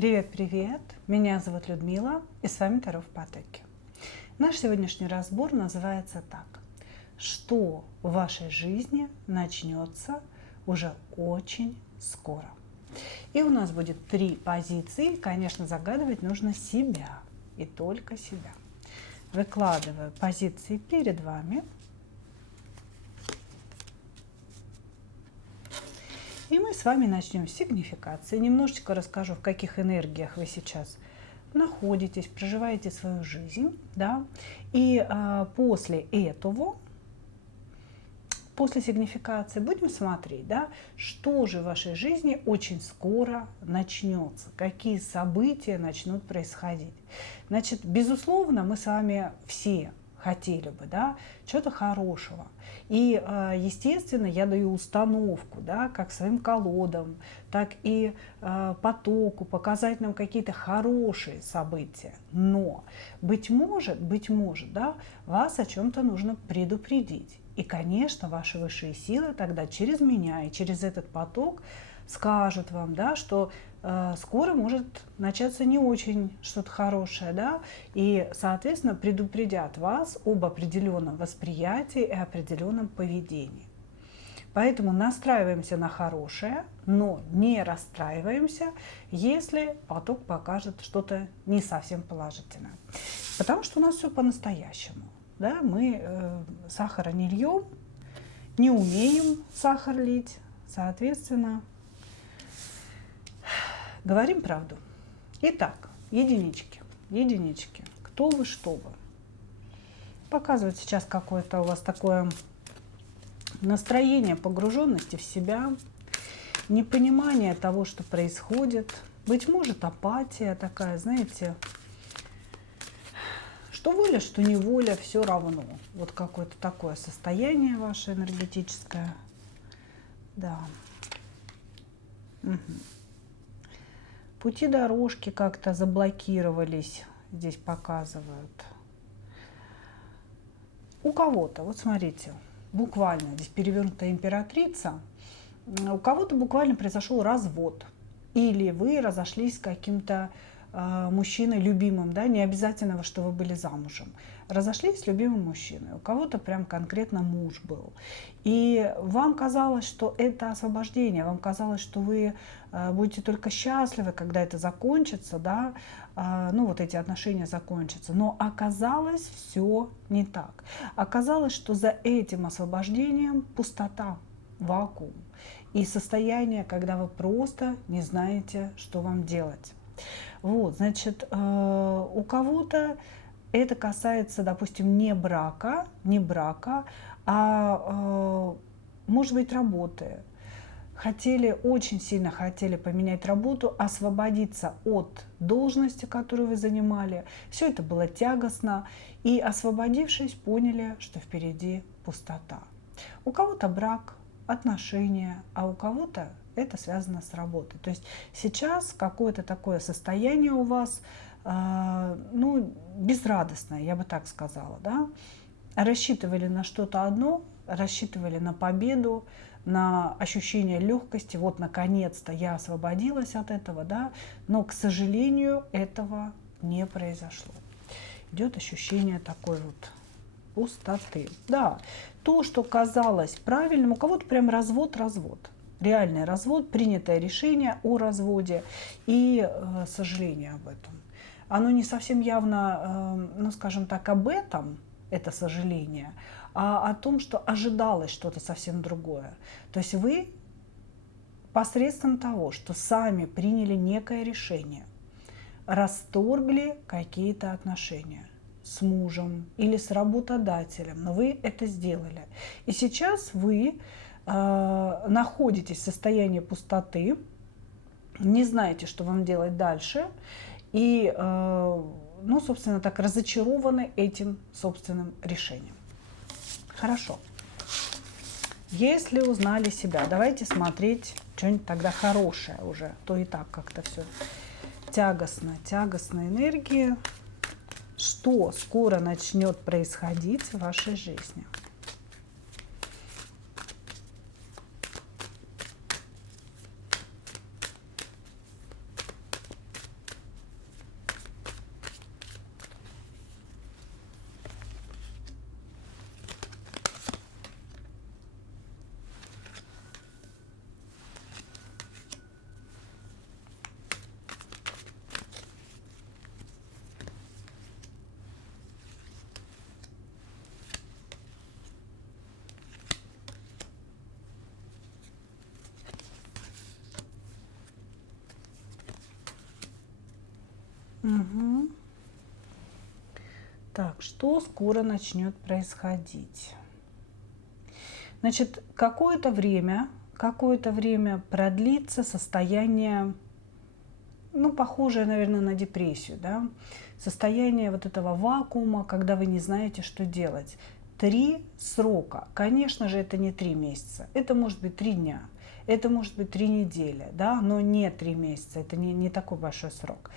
Привет-привет! Меня зовут Людмила, и с вами Таро в потоке. Наш сегодняшний разбор называется так. Что в вашей жизни начнется уже очень скоро? И у нас будет 3 позиции. Конечно, загадывать нужно себя и только себя. Выкладываю позиции перед вами. И мы с вами начнем с сигнификации. Немножечко расскажу, в каких энергиях вы сейчас находитесь, проживаете свою жизнь. Да? И после этого, после сигнификации, будем смотреть, да, что же в вашей жизни очень скоро начнется, какие события начнут происходить. Значит, безусловно, мы с вами все хотели бы, да, чего-то хорошего. И, естественно, я даю установку, да, как своим колодам, так и потоку, показать нам какие-то хорошие события. Но, быть может, да, вас о чем-то нужно предупредить. И, конечно, ваши высшие силы тогда через меня и через этот поток скажут вам, да, что скоро может начаться не очень что-то хорошее, да, и, соответственно, предупредят вас об определенном восприятии и определенном поведении. Поэтому настраиваемся на хорошее, но не расстраиваемся, если поток покажет что-то не совсем положительное. Потому что у нас все по-настоящему. Да? Мы сахара не льем, не умеем сахар лить, соответственно, говорим правду. Итак, единички. Кто вы, что вы. Показывает сейчас какое-то у вас такое настроение погруженности в себя, непонимание того, что происходит. Быть может, апатия такая, знаете, что воля, что неволя, все равно. Вот какое-то такое состояние ваше энергетическое. Да. Угу. Пути дорожки как-то заблокировались, здесь показывают. У кого-то, вот смотрите, буквально, здесь перевернутая императрица, у кого-то буквально произошел развод. Или вы разошлись с каким-то мужчиной любимым, да, не обязательно, что вы были замужем. Разошлись с любимым мужчиной, у кого-то прям конкретно муж был. И вам казалось, что это освобождение, вам казалось, что вы будете только счастливы, когда это закончится, да, ну вот эти отношения закончатся. Но оказалось все не так. Оказалось, что за этим освобождением пустота, вакуум и состояние, когда вы просто не знаете, что вам делать. Вот, значит, у кого-то это касается, допустим, не брака, а может быть работы. Очень сильно хотели поменять работу, освободиться от должности, которую вы занимали. Все это было тягостно. И, освободившись, поняли, что впереди пустота. У кого-то брак, отношения, а у кого-то это связано с работой. То есть сейчас какое-то такое состояние у вас, ну, безрадостное, я бы так сказала, да? Рассчитывали на что-то одно, рассчитывали на победу, на ощущение легкости, вот наконец-то я освободилась от этого, да, но, к сожалению, этого не произошло. Идет ощущение такой вот пустоты. Да, то, что казалось правильным, у кого-то прям развод, реальный развод, принятое решение о разводе и сожаление об этом. Оно не совсем явно, ну, скажем так, об этом, это сожаление, а о том, что ожидалось что-то совсем другое. То есть вы посредством того, что сами приняли некое решение, расторгли какие-то отношения с мужем или с работодателем, но вы это сделали. И сейчас вы находитесь в состоянии пустоты, не знаете, что вам делать дальше, и, ну, собственно, так разочарованы этим собственным решением. Хорошо. Если узнали себя, давайте смотреть что-нибудь тогда хорошее уже. То и так как-то все тягостная энергия. Что скоро начнет происходить в вашей жизни? Мгм. Так, что скоро начнет происходить? Значит, какое-то время продлится состояние, ну, похожее, наверное, на депрессию, да, состояние вот этого вакуума, когда вы не знаете, что делать. 3 срока. Конечно же, это не 3 месяца, это может быть 3 дня, это может быть 3 недели, да, но не 3 месяца, это не такой большой срок.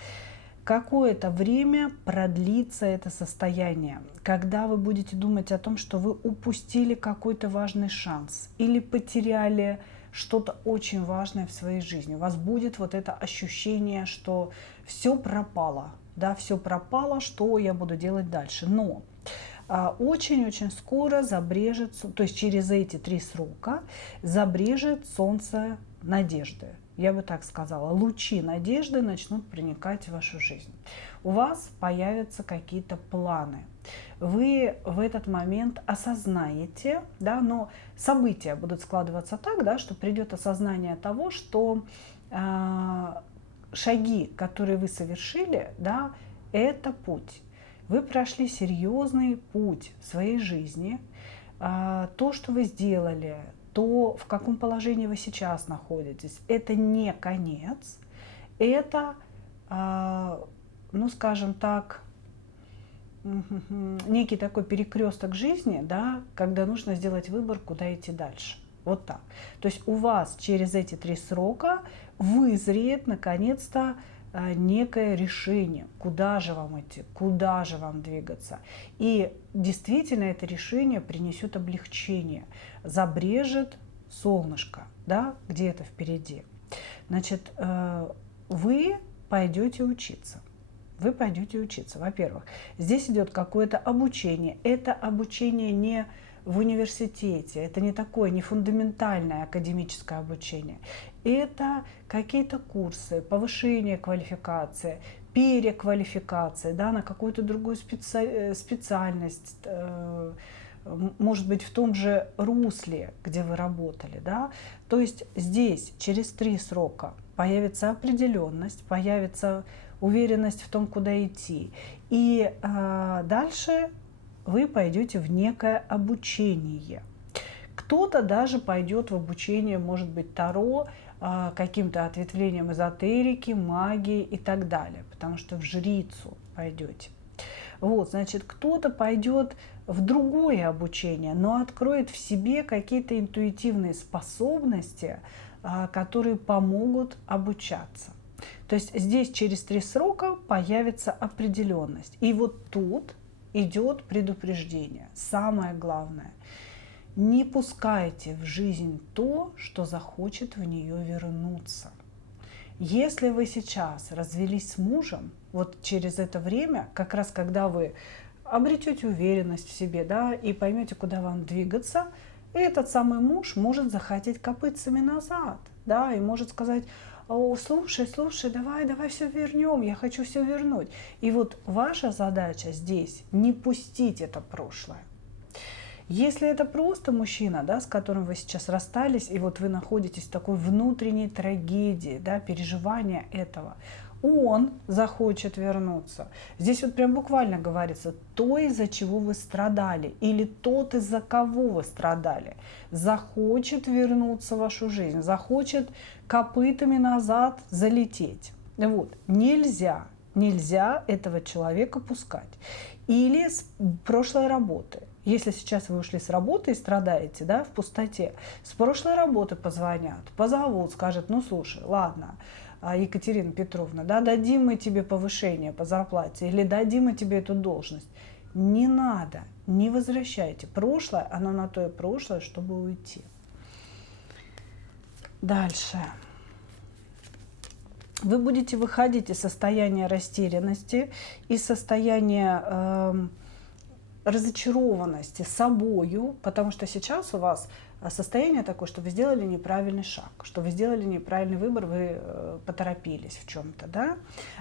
Какое-то время продлится это состояние, когда вы будете думать о том, что вы упустили какой-то важный шанс или потеряли что-то очень важное в своей жизни. У вас будет вот это ощущение, что все пропало, да, все пропало, что я буду делать дальше. Но очень-очень скоро забрежет, то есть через эти 3 срока забрежет солнце надежды. Я бы так сказала, лучи надежды начнут проникать в вашу жизнь. У вас появятся какие-то планы. Вы в этот момент осознаете, да, но события будут складываться так, да, что придет осознание того, что шаги, которые вы совершили, да, это путь. Вы прошли серьезный путь в своей жизни. То, что вы сделали, то, в каком положении вы сейчас находитесь, это не конец, это, ну, скажем так, некий такой перекресток жизни, да, когда нужно сделать выбор, куда идти дальше. Вот так. То есть у вас через эти 3 срока вызреет наконец-то некое решение, куда же вам идти, куда же вам двигаться. И действительно это решение принесет облегчение, забрежет солнышко, да, где-то впереди. Значит, вы пойдете учиться. Вы пойдете учиться. Во-первых, здесь идет какое-то обучение. Это обучение не в университете, это не такое, не фундаментальное академическое обучение. Это какие-то курсы, повышение квалификации, переквалификация, да, на какую-то другую специальность, может быть, в том же русле, где вы работали. Да? То есть здесь через 3 срока появится определенность, появится уверенность в том, куда идти. И дальше вы пойдете в некое обучение. Кто-то даже пойдет в обучение, может быть, Таро, каким-то ответвлением эзотерики, магии и так далее, потому что в жрицу пойдете. Вот, значит, кто-то пойдет в другое обучение, но откроет в себе какие-то интуитивные способности, которые помогут обучаться. То есть здесь через 3 срока появится определенность. И вот тут идет предупреждение. Самое главное. Не пускайте в жизнь то, что захочет в нее вернуться. Если вы сейчас развелись с мужем, вот через это время, как раз когда вы обретете уверенность в себе, да, и поймете, куда вам двигаться, этот самый муж может захотеть копытцами назад, да, и может сказать: о, слушай, давай все вернем, я хочу все вернуть. И вот ваша задача здесь не пустить это прошлое. Если это просто мужчина, да, с которым вы сейчас расстались, и вот вы находитесь в такой внутренней трагедии, да, переживания этого, он захочет вернуться. Здесь вот прям буквально говорится: то, из-за чего вы страдали, или тот, из-за кого вы страдали, захочет вернуться в вашу жизнь, захочет копытами назад залететь. Вот. Нельзя этого человека пускать. Или с прошлой работы. Если сейчас вы ушли с работы и страдаете, да, в пустоте, с прошлой работы позвонят, позовут, скажут: ну слушай, ладно, Екатерина Петровна, да, дадим мы тебе повышение по зарплате или дадим мы тебе эту должность. Не надо, не возвращайте. Прошлое, оно на то и прошлое, чтобы уйти. Дальше. Вы будете выходить из состояния растерянности, из состояния разочарованности собою, потому что сейчас у вас состояние такое, что вы сделали неправильный шаг, что вы сделали неправильный выбор, вы поторопились в чем-то, да.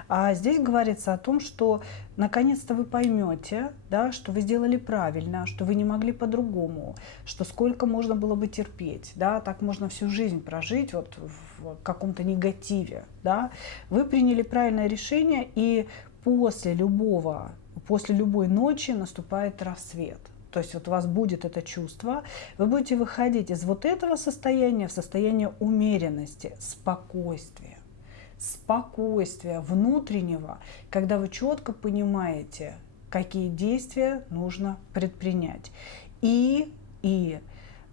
А здесь говорится о том, что наконец-то вы поймете, да, что вы сделали правильно, что вы не могли по-другому, что сколько можно было бы терпеть, да, так можно всю жизнь прожить вот в каком-то негативе, да. Вы приняли правильное решение, и после любой ночи наступает рассвет. То есть вот у вас будет это чувство, вы будете выходить из вот этого состояния в состояние умеренности, спокойствия внутреннего, когда вы четко понимаете, какие действия нужно предпринять. И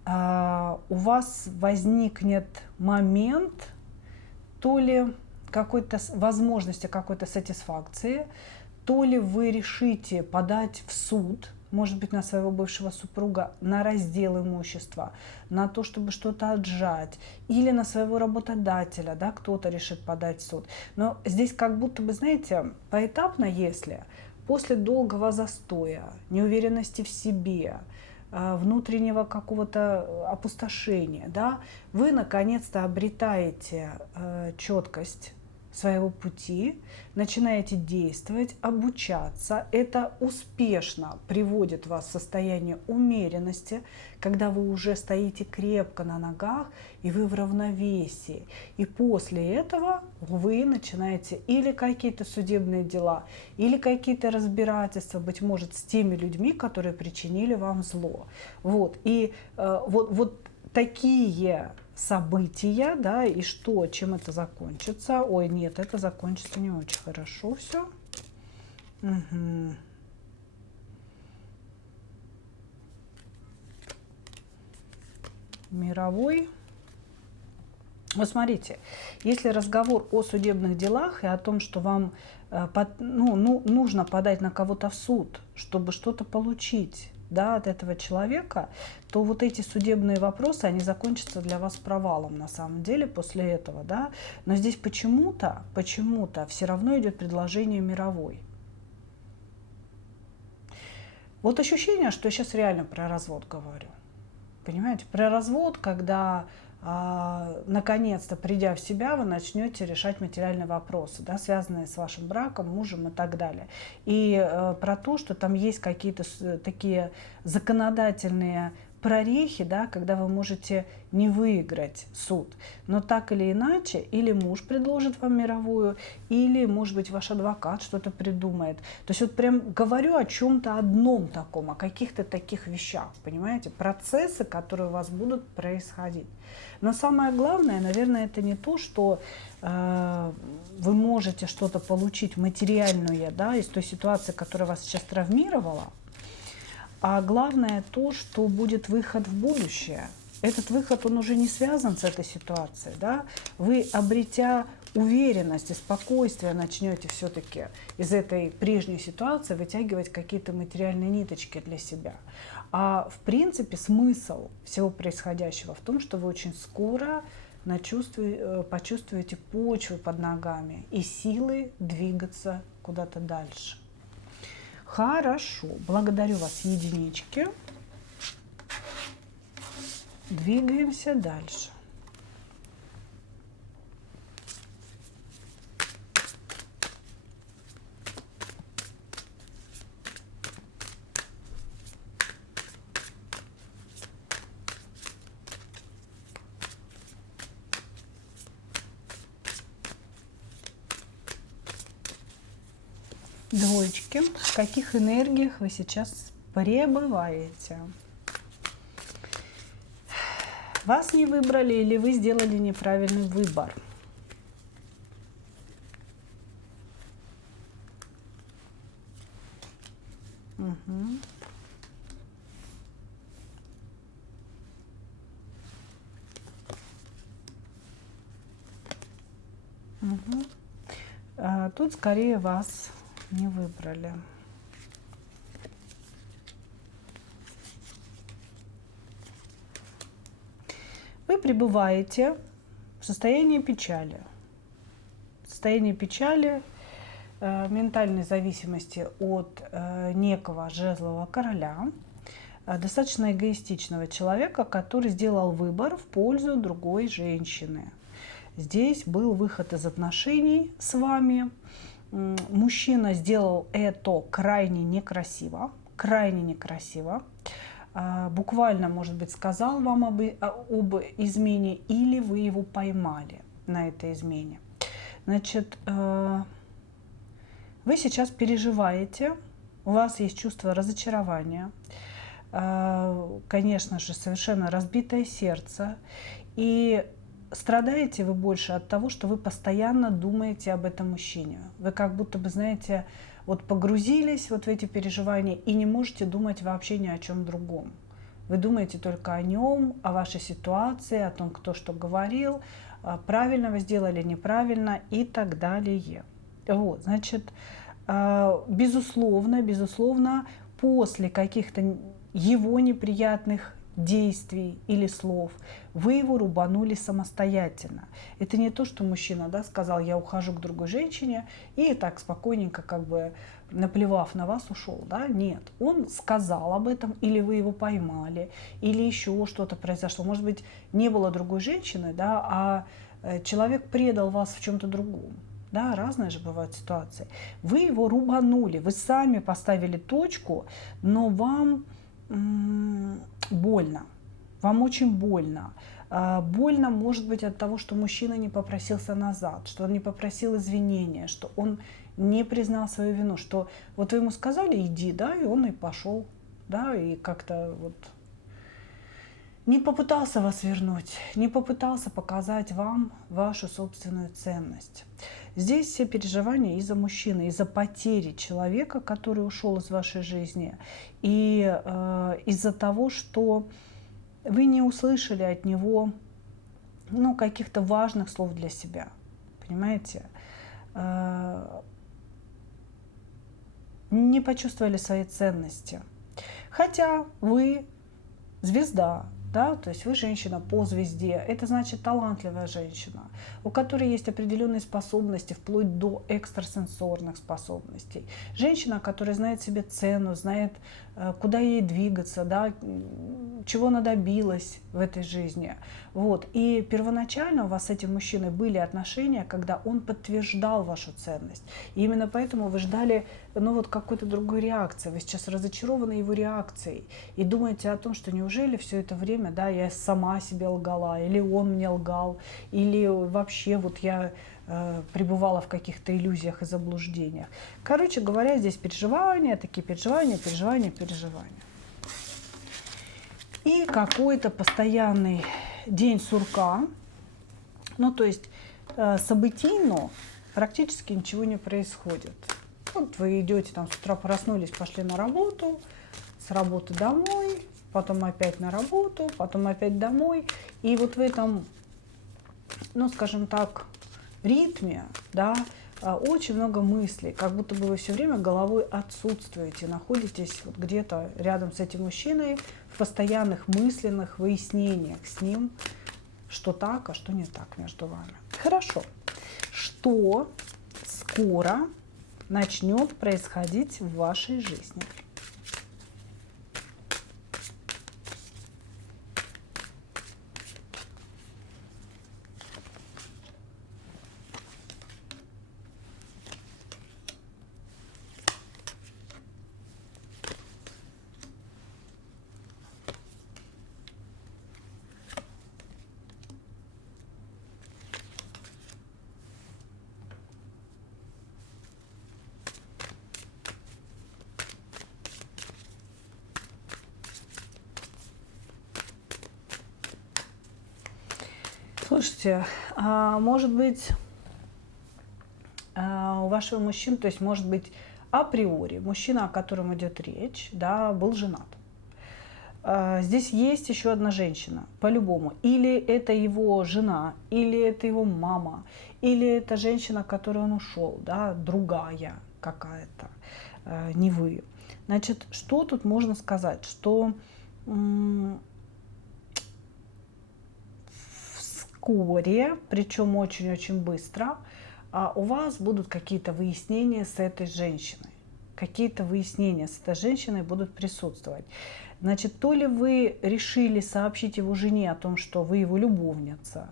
у вас возникнет момент то ли какой-то возможности, какой-то сатисфакции, то ли вы решите подать в суд, может быть, на своего бывшего супруга, на раздел имущества, на то, чтобы что-то отжать, или на своего работодателя, да, кто-то решит подать в суд. Но здесь как будто бы, знаете, поэтапно, если после долгого застоя, неуверенности в себе, внутреннего какого-то опустошения, да, вы наконец-то обретаете четкость своего пути, начинаете действовать, обучаться. Это успешно приводит вас в состояние умеренности, когда вы уже стоите крепко на ногах и вы в равновесии. И после этого вы начинаете или какие-то судебные дела, или какие-то разбирательства, быть может, с теми людьми, которые причинили вам зло. Вот. И вот такие события, да, и что, чем это закончится. Ой, нет, это закончится не очень хорошо все. Угу. Мировой. Вот смотрите, если разговор о судебных делах и о том, что вам нужно подать на кого-то в суд, чтобы что-то получить, да, от этого человека, то вот эти судебные вопросы, они закончатся для вас провалом на самом деле после этого, да. Но здесь почему-то все равно идет предложение мировой. Вот ощущение, что я сейчас реально про развод говорю. Понимаете, про развод, когда наконец-то, придя в себя, вы начнете решать материальные вопросы, да, связанные с вашим браком, мужем и так далее. И про то, что там есть какие-то такие законодательные прорехи, да, когда вы можете не выиграть суд. Но так или иначе, или муж предложит вам мировую, или, может быть, ваш адвокат что-то придумает. То есть вот прям говорю о чем-то одном таком, о каких-то таких вещах, понимаете? Процессы, которые у вас будут происходить. Но самое главное, наверное, это не то, что вы можете что-то получить материальное, да, из той ситуации, которая вас сейчас травмировала, а главное то, что будет выход в будущее. Этот выход, он уже не связан с этой ситуацией, да? Вы, обретя уверенность и спокойствие, начнете все-таки из этой прежней ситуации вытягивать какие-то материальные ниточки для себя. А в принципе смысл всего происходящего в том, что вы очень скоро почувствуете почву под ногами и силы двигаться куда-то дальше. Хорошо, благодарю вас, единички. Двигаемся дальше. Двоечки, в каких энергиях вы сейчас пребываете? Вас не выбрали или вы сделали неправильный выбор? Угу. Угу. Тут скорее вас не выбрали. Вы пребываете в состоянии печали. Состояние печали, ментальной зависимости от некого жезлового короля, достаточно эгоистичного человека, который сделал выбор в пользу другой женщины. Здесь был выход из отношений с вами. Мужчина сделал это крайне некрасиво, буквально, может быть, сказал вам об измене, или вы его поймали на этой измене. Значит, Вы сейчас переживаете, у вас есть чувство разочарования, конечно же, совершенно разбитое сердце. И страдаете вы больше от того, что вы постоянно думаете об этом мужчине. Вы как будто бы, знаете, вот погрузились вот в эти переживания и не можете думать вообще ни о чем другом. Вы думаете только о нем, о вашей ситуации, о том, кто что говорил, правильно вы сделали, неправильно и так далее. Вот, значит, безусловно, после каких-то его неприятных действий или слов вы его рубанули самостоятельно. Это не то, что мужчина, да, сказал, я ухожу к другой женщине, и так спокойненько, как бы наплевав на вас, ушел. Да? Нет, он сказал об этом, или вы его поймали, или еще что-то произошло. Может быть, не было другой женщины, да, а человек предал вас в чем-то другом. Да, разные же бывают ситуации. Вы его рубанули, вы сами поставили точку, но вам больно. Вам очень больно. Больно, может быть, от того, что мужчина не попросился назад, что он не попросил извинения, что он не признал свою вину, что вот вы ему сказали, иди, да, и он и пошел, да, и как-то вот не попытался вас вернуть, не попытался показать вам вашу собственную ценность. Здесь все переживания из-за мужчины, из-за потери человека, который ушел из вашей жизни, и из-за того, что вы не услышали от него, ну, каких-то важных слов для себя, понимаете? Не почувствовали своей ценности. Хотя вы звезда, да, то есть вы женщина по звезде, это значит талантливая женщина, у которой есть определенные способности, вплоть до экстрасенсорных способностей. Женщина, которая знает себе цену, знает, куда ей двигаться, да, чего она добилась в этой жизни. Вот. И первоначально у вас с этим мужчиной были отношения, когда он подтверждал вашу ценность. И именно поэтому вы ждали, ну, вот какой-то другой реакции. Вы сейчас разочарованы его реакцией и думаете о том, что неужели все это время, да, я сама себе лгала, или он мне лгал, или вообще вот я пребывала в каких-то иллюзиях и заблуждениях. Короче говоря, здесь переживания, такие переживания. И какой-то постоянный день сурка, ну то есть событийно практически ничего не происходит. Вот вы идете там с утра, проснулись, пошли на работу, с работы домой, потом опять на работу, потом опять домой. И вот в этом, ну скажем так, ритме, да, очень много мыслей, как будто бы вы все время головой отсутствуете, находитесь вот где-то рядом с этим мужчиной в постоянных мысленных выяснениях с ним, что так, а что не так между вами. Хорошо. Что скоро начнет происходить в вашей жизни? Слушайте, может быть, у вашего мужчины, то есть может быть априори мужчина, о котором идет речь, да, был женат. Здесь есть еще одна женщина, по-любому. Или это его жена, или это его мама, или это женщина, к которой он ушел, да, другая какая-то, не вы. Значит, что тут можно сказать? Что вскоре, причем очень-очень быстро, у вас будут какие-то выяснения с этой женщиной. Какие-то выяснения с этой женщиной будут присутствовать. Значит, то ли вы решили сообщить его жене о том, что вы его любовница,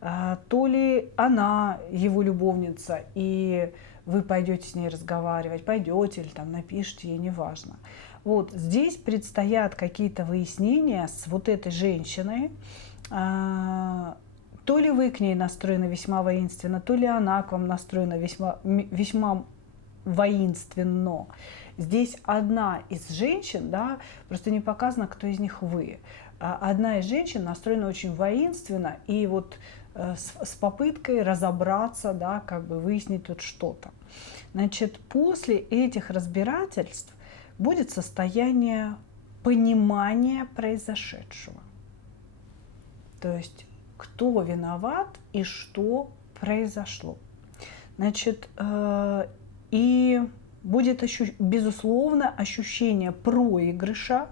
то ли она его любовница, и вы пойдете с ней разговаривать, пойдете или там напишите ей, неважно. Вот здесь предстоят какие-то выяснения с вот этой женщиной. То ли вы к ней настроены весьма воинственно, то ли она к вам настроена весьма воинственно. Здесь одна из женщин, да, просто не показано, кто из них вы. Одна из женщин настроена очень воинственно и вот с попыткой разобраться, да, как бы выяснить тут что-то. Значит, после этих разбирательств будет состояние понимания произошедшего. То есть, кто виноват и что произошло. Значит, и будет, безусловно, ощущение проигрыша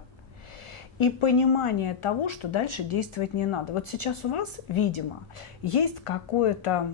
и понимание того, что дальше действовать не надо. Вот сейчас у вас, видимо, есть какое-то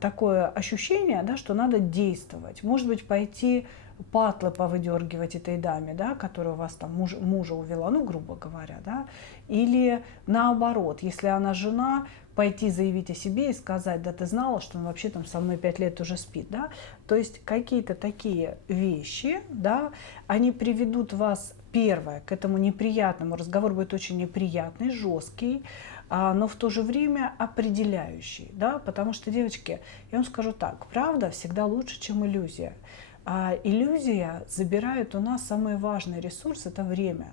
такое ощущение, да, что надо действовать. Может быть, пойти патлы повыдергивать этой даме, да, которая у вас там мужа увела, ну, грубо говоря, да, или наоборот, если она жена, пойти заявить о себе и сказать, да ты знала, что он вообще там со мной 5 лет уже спит, да, то есть какие-то такие вещи, да, они приведут вас, первое, к этому неприятному, разговор будет очень неприятный, жесткий, но в то же время определяющий, да, потому что, девочки, я вам скажу так, правда всегда лучше, чем иллюзия. А иллюзия забирает у нас самый важный ресурс – это время.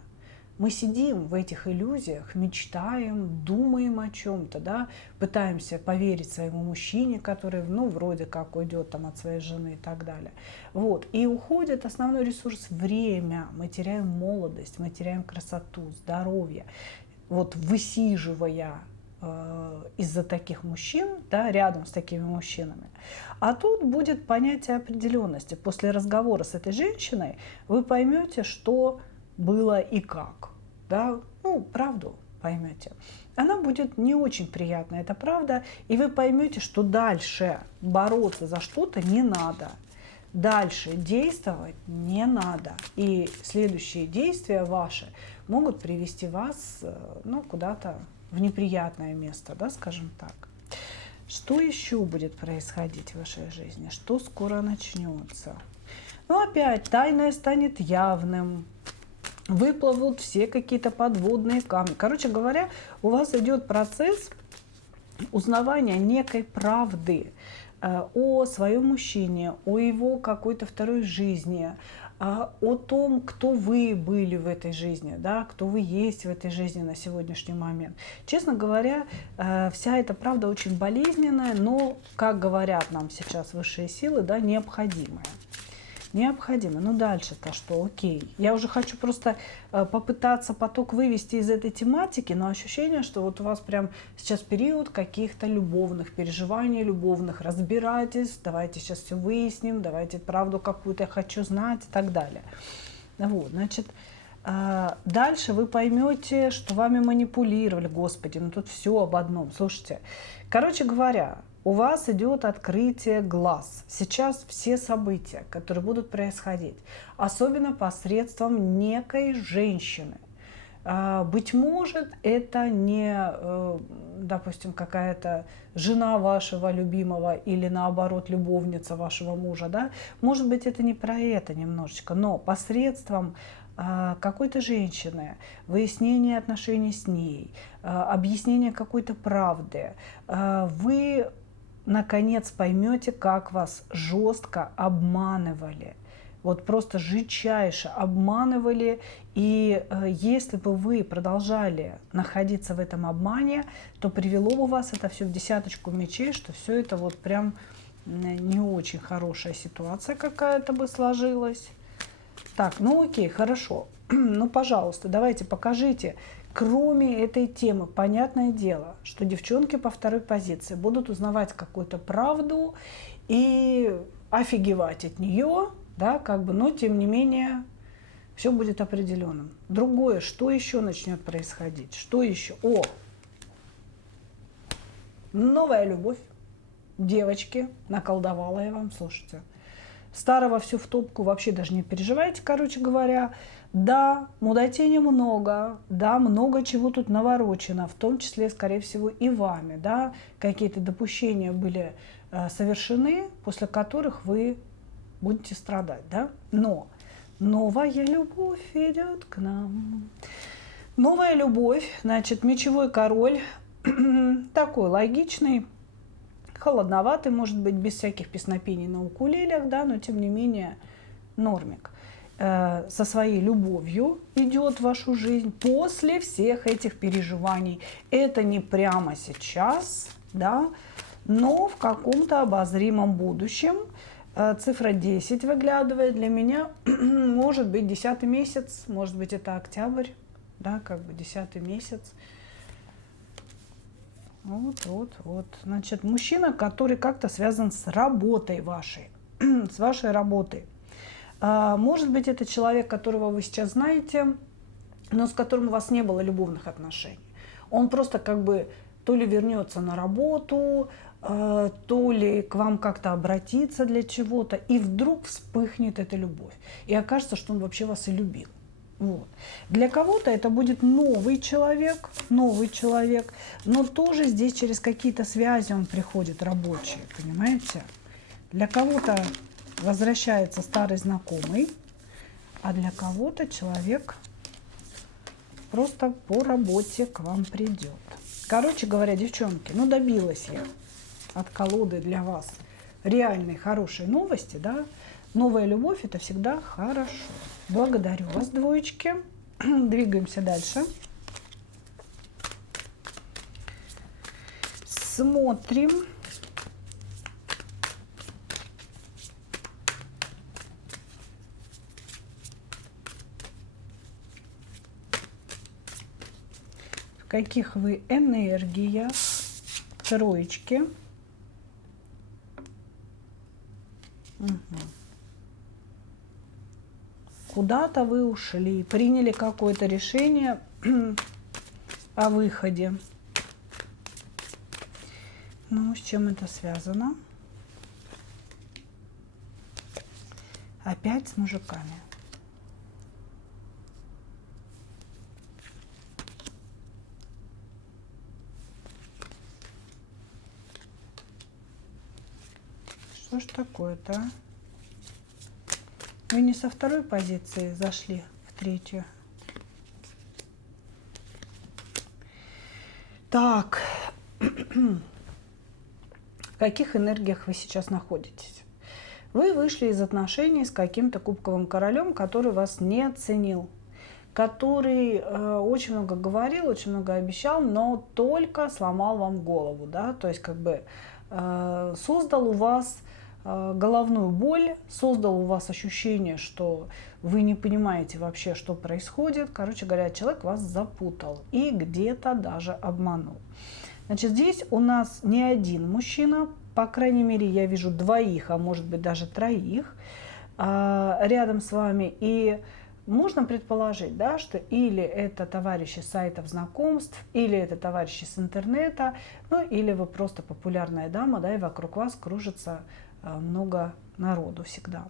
Мы сидим в этих иллюзиях, мечтаем, думаем о чем-то, да, пытаемся поверить своему мужчине, который, ну, вроде как уйдет там от своей жены и так далее. Вот. И уходит основной ресурс – время. Мы теряем молодость, мы теряем красоту, здоровье. Вот высиживая из-за таких мужчин, да, рядом с такими мужчинами. А тут будет понятие определенности. После разговора с этой женщиной вы поймете, что было и как. Да? Ну, правду поймете. Она будет не очень приятная, это правда. И вы поймете, что дальше бороться за что-то не надо. Дальше действовать не надо. И следующие действия ваши могут привести вас, ну, куда-то в неприятное место, да, скажем так. Что еще будет происходить в вашей жизни? Что скоро начнется? Ну, опять, тайное станет явным. Выплывут все какие-то подводные камни. Короче говоря, у вас идет процесс узнавания некой правды о своем мужчине, о его какой-то второй жизни, о том, кто вы были в этой жизни, да, кто вы есть в этой жизни на сегодняшний момент. Честно говоря, вся эта правда очень болезненная, но, как говорят нам сейчас высшие силы, да, необходимая. Необходимо. Ну дальше-то что? Окей. Я уже хочу просто попытаться поток вывести из этой тематики, но ощущение, что вот у вас прям сейчас период каких-то любовных переживаний, любовных разбирательств. Давайте сейчас все выясним, давайте правду какую-то я хочу знать и так далее. Вот, значит, дальше вы поймете, что вами манипулировали. Господи, ну тут все об одном. Слушайте, короче говоря, у вас идет открытие глаз. Сейчас все события, которые будут происходить, особенно посредством некой женщины. Быть может, это не, допустим, какая-то жена вашего любимого или, наоборот, любовница вашего мужа. Да? Может быть, это не про это немножечко, но посредством какой-то женщины, выяснение отношений с ней, объяснение какой-то правды, вы наконец поймете, как вас жестко обманывали. Вот просто жестчайше обманывали. И если бы вы продолжали находиться в этом обмане, то привело бы вас это все в десяточку мечей, что все это вот прям не очень хорошая ситуация какая-то бы сложилась. Так, ну окей, хорошо. Ну, пожалуйста, давайте покажите. Кроме этой темы, понятное дело, что девчонки по второй позиции будут узнавать какую-то правду и офигевать от нее, да, как бы, но тем не менее все будет определенным. Другое, что еще начнет происходить? Что еще? О, новая любовь. Девочки, наколдовала я вам, слушайте. Старого все в топку, вообще даже не переживайте, короче говоря. Да, мудотени много, да, много чего тут наворочено, в том числе, скорее всего, и вами, да, какие-то допущения были совершены, после которых вы будете страдать, да, но новая любовь идет к нам. Новая любовь, значит, мечевой король, такой логичный, холодноватый, может быть, без всяких песнопений на укулелях, да, но тем не менее нормик. Со своей любовью идет в вашу жизнь после всех этих переживаний. Это не прямо сейчас, да, но в каком-то обозримом будущем. Цифра 10 выглядывает для меня, может быть, 10 месяц, может быть, это октябрь, да, как бы 10 месяц. Вот. Значит, мужчина, который как-то связан с работой вашей, с вашей работой. Может быть, это человек, которого вы сейчас знаете, но с которым у вас не было любовных отношений. Он просто как бы то ли вернется на работу, то ли к вам как-то обратиться для чего-то, и вдруг вспыхнет эта любовь. И окажется, что он вообще вас и любил. Вот. Для кого-то это будет новый человек, но тоже здесь через какие-то связи он приходит рабочие, понимаете? Для кого-то возвращается старый знакомый, а для кого-то человек просто по работе к вам придет. Короче говоря, девчонки, ну добилась я от колоды для вас реальной хорошей новости, да? Новая любовь – это всегда хорошо. Благодарю вас, двоечки. Двигаемся дальше. Смотрим. В каких вы энергиях? Троечки. Угу. Куда-то вы ушли, приняли какое-то решение о выходе. Ну, с чем это связано? Опять с мужиками. Что ж такое-то, а? Вы не со второй позиции зашли в третью. Так, в каких энергиях вы сейчас находитесь? Вы вышли из отношений с каким-то кубковым королем, который вас не оценил, который очень много говорил, очень много обещал, но только сломал вам голову, да, то есть как бы создал у вас головную боль, создал у вас ощущение, что вы не понимаете вообще, что происходит. Короче говоря, человек вас запутал и где-то даже обманул. Значит, здесь у нас не один мужчина, по крайней мере, я вижу двоих, а может быть даже троих рядом с вами. И можно предположить, да, что или это товарищи с сайтов знакомств, или это товарищи с интернета, ну или вы просто популярная дама, да, и вокруг вас кружится много народу всегда.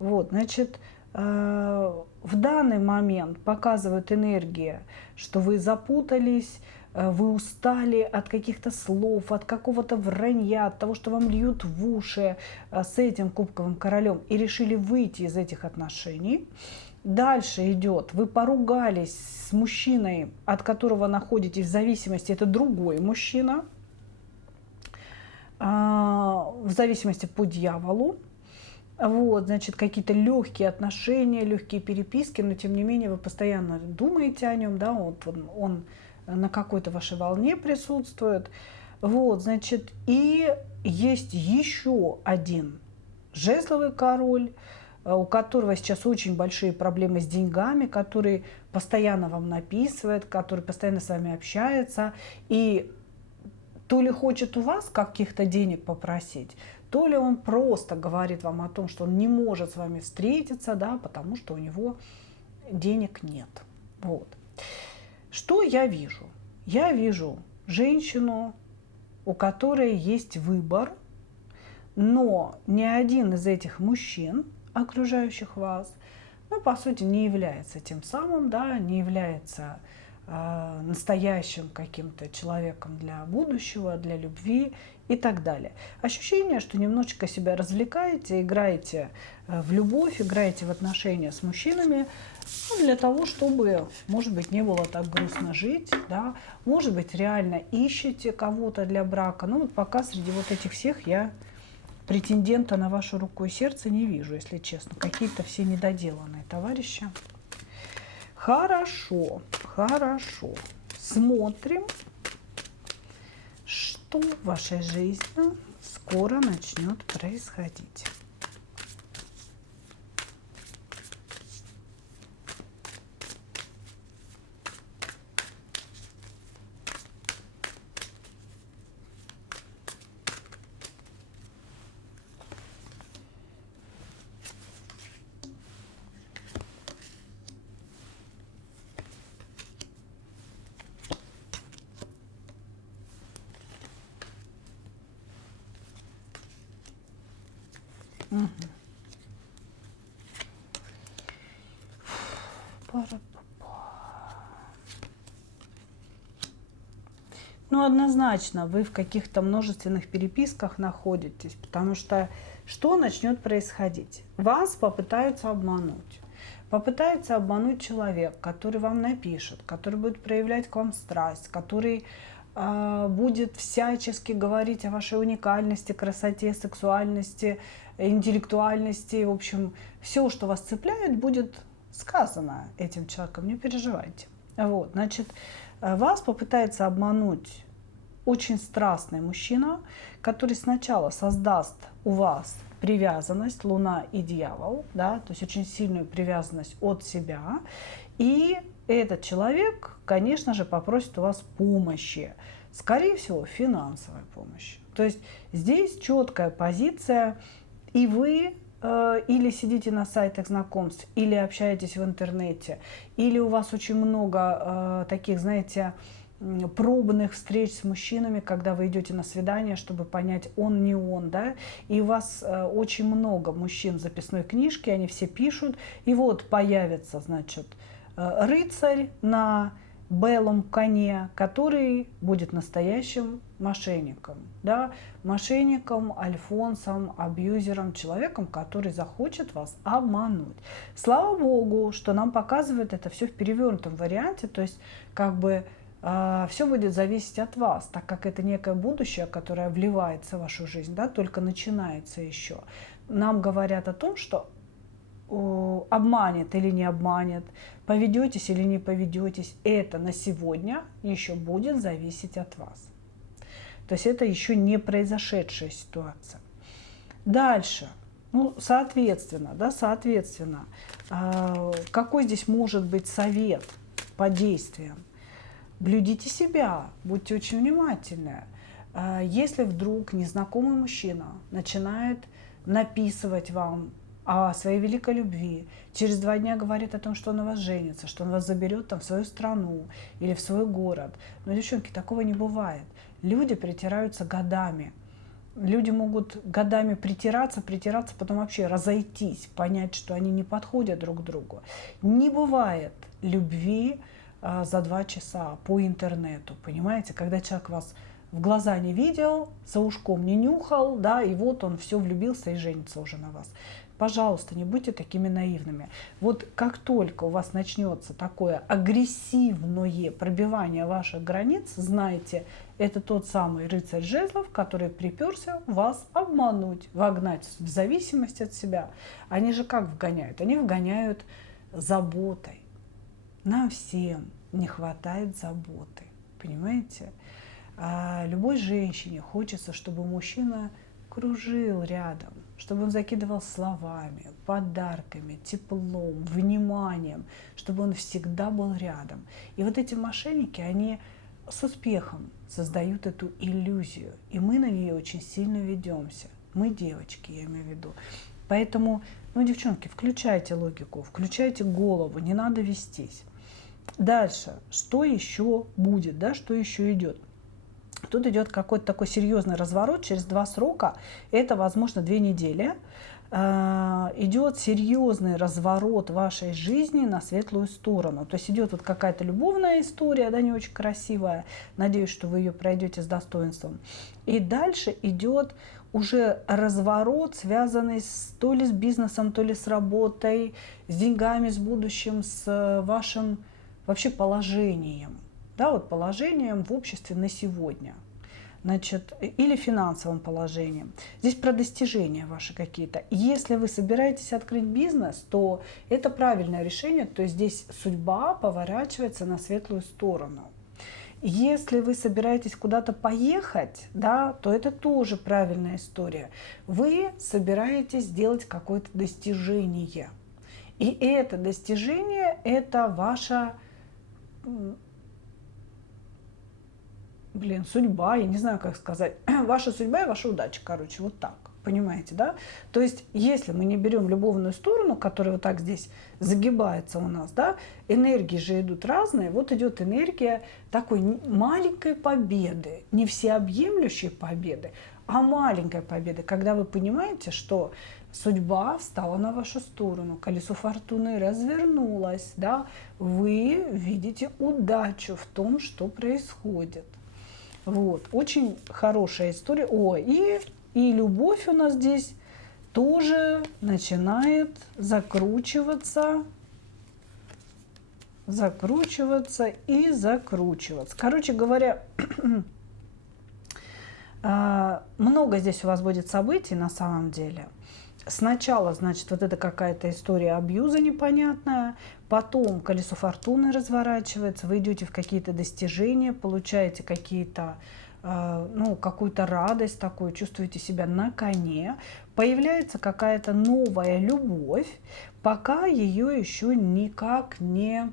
Вот, значит, в данный момент показывают энергии, что вы запутались, вы устали от каких-то слов, от какого-то вранья, от того, что вам льют в уши с этим кубковым королем, и решили выйти из этих отношений. Дальше идет, вы поругались с мужчиной, от которого находитесь в зависимости, это другой мужчина, в зависимости по дьяволу. Вот, значит, какие-то легкие отношения, легкие переписки, но тем не менее вы постоянно думаете о нем, да, вот он на какой-то вашей волне присутствует. Вот, значит, и есть еще один жезловый король, у которого сейчас очень большие проблемы с деньгами, который постоянно вам написывает, который постоянно с вами общается, и то ли хочет у вас каких-то денег попросить, то ли он просто говорит вам о том, что он не может с вами встретиться, да, потому что у него денег нет. Вот. Что я вижу? Я вижу женщину, у которой есть выбор, но ни один из этих мужчин, окружающих вас, ну, по сути, не является тем самым, да, не является настоящим каким-то человеком для будущего, для любви и так далее. Ощущение, что немножечко себя развлекаете, играете в любовь, играете в отношения с мужчинами, для того, чтобы, может быть, не было так грустно жить, да, может быть, реально ищете кого-то для брака. Ну вот пока среди вот этих всех я претендента на вашу руку и сердце не вижу, если честно. Какие-то все недоделанные товарищи. Хорошо, хорошо. Смотрим, что в вашей жизни скоро начнет происходить. Угу. Ну, однозначно, вы в каких-то множественных переписках находитесь, потому что что начнет происходить? Вас попытаются обмануть. Попытается обмануть человек, который вам напишет, который будет проявлять к вам страсть, который будет всячески говорить о вашей уникальности, красоте, сексуальности, интеллектуальности. В общем, все, что вас цепляет, будет сказано этим человеком, не переживайте. Вот, значит, вас попытается обмануть очень страстный мужчина, который сначала создаст у вас привязанность, Луна и Дьявол, да, то есть очень сильную привязанность от себя, и этот человек, конечно же, попросит у вас помощи, скорее всего, финансовой помощи. То есть здесь четкая позиция, и вы или сидите на сайтах знакомств, или общаетесь в интернете, или у вас очень много таких, знаете, пробных встреч с мужчинами, когда вы идете на свидание, чтобы понять, он не он, да, и у вас очень много мужчин в записной книжке, они все пишут, и вот появится, значит, рыцарь на белом коне, который будет настоящим мошенником, да, мошенником, альфонсом, абьюзером, человеком, который захочет вас обмануть. Слава Богу, что нам показывает это все в перевернутом варианте, то есть как бы все будет зависеть от вас, так как это некое будущее, которое вливается в вашу жизнь, да, только начинается еще. Нам говорят о том, что обманет или не обманет, поведетесь или не поведетесь, это на сегодня еще будет зависеть от вас. То есть это еще не произошедшая ситуация. Дальше, ну, соответственно, какой здесь может быть совет по действиям? Блюдите себя, будьте очень внимательны. Если вдруг незнакомый мужчина начинает написывать вам о своей великой любви, через 2 дня говорит о том, что он на вас женится, что он вас заберет там в свою страну или в свой город. Но, девчонки, такого не бывает. Люди притираются годами. Люди могут годами притираться, потом вообще разойтись, понять, что они не подходят друг другу. Не бывает любви за 2 часа по интернету, понимаете? Когда человек вас в глаза не видел, за ушком не нюхал, да, и вот он все влюбился и женится уже на вас. Пожалуйста, не будьте такими наивными. Вот как только у вас начнется такое агрессивное пробивание ваших границ, знайте, это тот самый рыцарь жезлов, который приперся вас обмануть, вогнать в зависимость от себя. Они же как вгоняют? Они вгоняют заботой. Нам всем не хватает заботы, понимаете? А любой женщине хочется, чтобы мужчина кружил рядом, чтобы он закидывал словами, подарками, теплом, вниманием, чтобы он всегда был рядом. И вот эти мошенники, они с успехом создают эту иллюзию, и мы на нее очень сильно ведемся. Мы девочки, я имею в виду. Поэтому, ну, девчонки, включайте логику, включайте голову, не надо вестись. Дальше, что еще будет, да, что еще идет? Тут идет какой-то такой серьезный разворот через 2 срока, это, возможно, 2 недели. идет серьезный разворот вашей жизни на светлую сторону. То есть идет вот какая-то любовная история, да, не очень красивая. Надеюсь, что вы ее пройдете с достоинством. И дальше идет уже разворот, связанный то ли с бизнесом, то ли с работой, с деньгами, с будущим, с вашим вообще положением. Да, вот положением в обществе на сегодня. Значит, или финансовым положением. Здесь про достижения ваши какие-то. Если вы собираетесь открыть бизнес, то это правильное решение, то есть здесь судьба поворачивается на светлую сторону. Если вы собираетесь куда-то поехать, да, то это тоже правильная история. Вы собираетесь сделать какое-то достижение. И это достижение – это ваша судьба, я не знаю, как сказать, ваша судьба и ваша удача, короче, вот так, понимаете, да? То есть, если мы не берем любовную сторону, которая вот так здесь загибается у нас, да, энергии же идут разные, вот идет энергия такой маленькой победы, не всеобъемлющей победы, а маленькой победы, когда вы понимаете, что судьба встала на вашу сторону, колесо фортуны развернулось, да, вы видите удачу в том, что происходит. Вот, очень хорошая история. О, и любовь у нас здесь тоже начинает закручиваться и закручиваться. Короче говоря, много здесь у вас будет событий на самом деле. Сначала, значит, вот это какая-то история абьюза непонятная, потом колесо фортуны разворачивается, вы идете в какие-то достижения, получаете какие-то, какую-то радость такую, чувствуете себя на коне, появляется какая-то новая любовь, пока ее еще никак не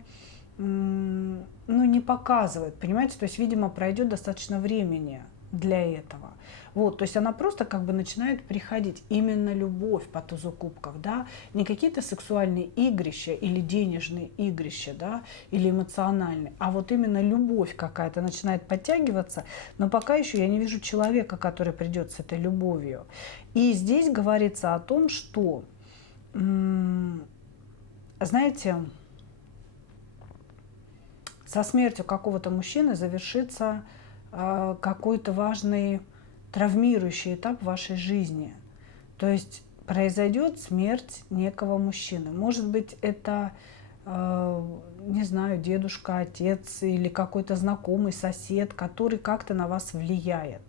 показывают, понимаете, то есть, видимо, пройдет достаточно времени для этого. Вот, то есть она просто как бы начинает приходить, именно любовь по тузу кубков, да, не какие-то сексуальные игрища или денежные игрища, да, или эмоциональные, а вот именно любовь какая-то начинает подтягиваться, но пока еще я не вижу человека, который придет с этой любовью. И здесь говорится о том, что, знаете, со смертью какого-то мужчины завершится какой-то важный травмирующий этап в вашей жизни. То есть произойдет смерть некого мужчины. Может быть, это, не знаю, дедушка, отец или какой-то знакомый, сосед, который как-то на вас влияет.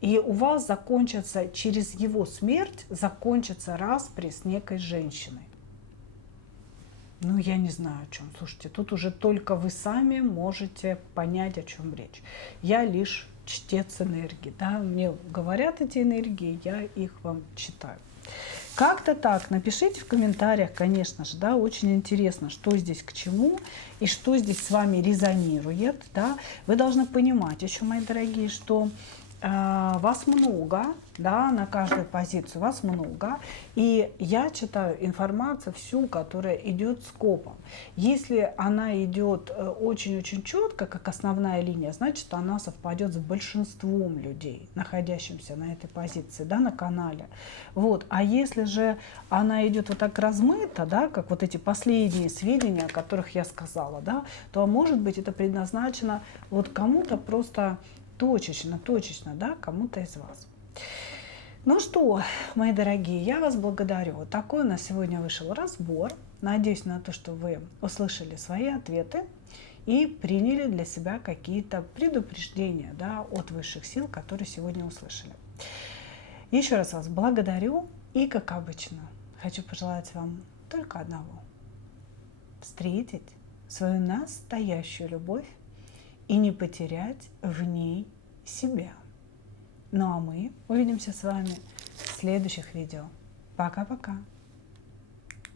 И у вас закончится, через его смерть, закончится распри с некой женщиной. Ну, я не знаю, о чем. Слушайте, тут уже только вы сами можете понять, о чем речь. Я лишь чтец энергии, да, мне говорят эти энергии, я их вам читаю. Как-то так, напишите в комментариях, конечно же, да, очень интересно, что здесь к чему и что здесь с вами резонирует, да. Вы должны понимать еще, мои дорогие, что вас много, да, на каждую позицию вас много, и я читаю информацию всю, которая идет скопом. Если она идет очень-очень четко, как основная линия, значит, она совпадет с большинством людей, находящимся на этой позиции, да, на канале. Вот. А если же она идет вот так размыто, да, как вот эти последние сведения, о которых я сказала, да, то, может быть, это предназначено вот кому-то просто точечно, да, кому-то из вас. Ну что, мои дорогие, я вас благодарю. Вот такой у нас сегодня вышел разбор. Надеюсь на то, что вы услышали свои ответы и приняли для себя какие-то предупреждения, да, от высших сил, которые сегодня услышали. Еще раз вас благодарю и, как обычно, хочу пожелать вам только одного. Встретить свою настоящую любовь и не потерять в ней себя. Ну а мы увидимся с вами в следующих видео. Пока-пока.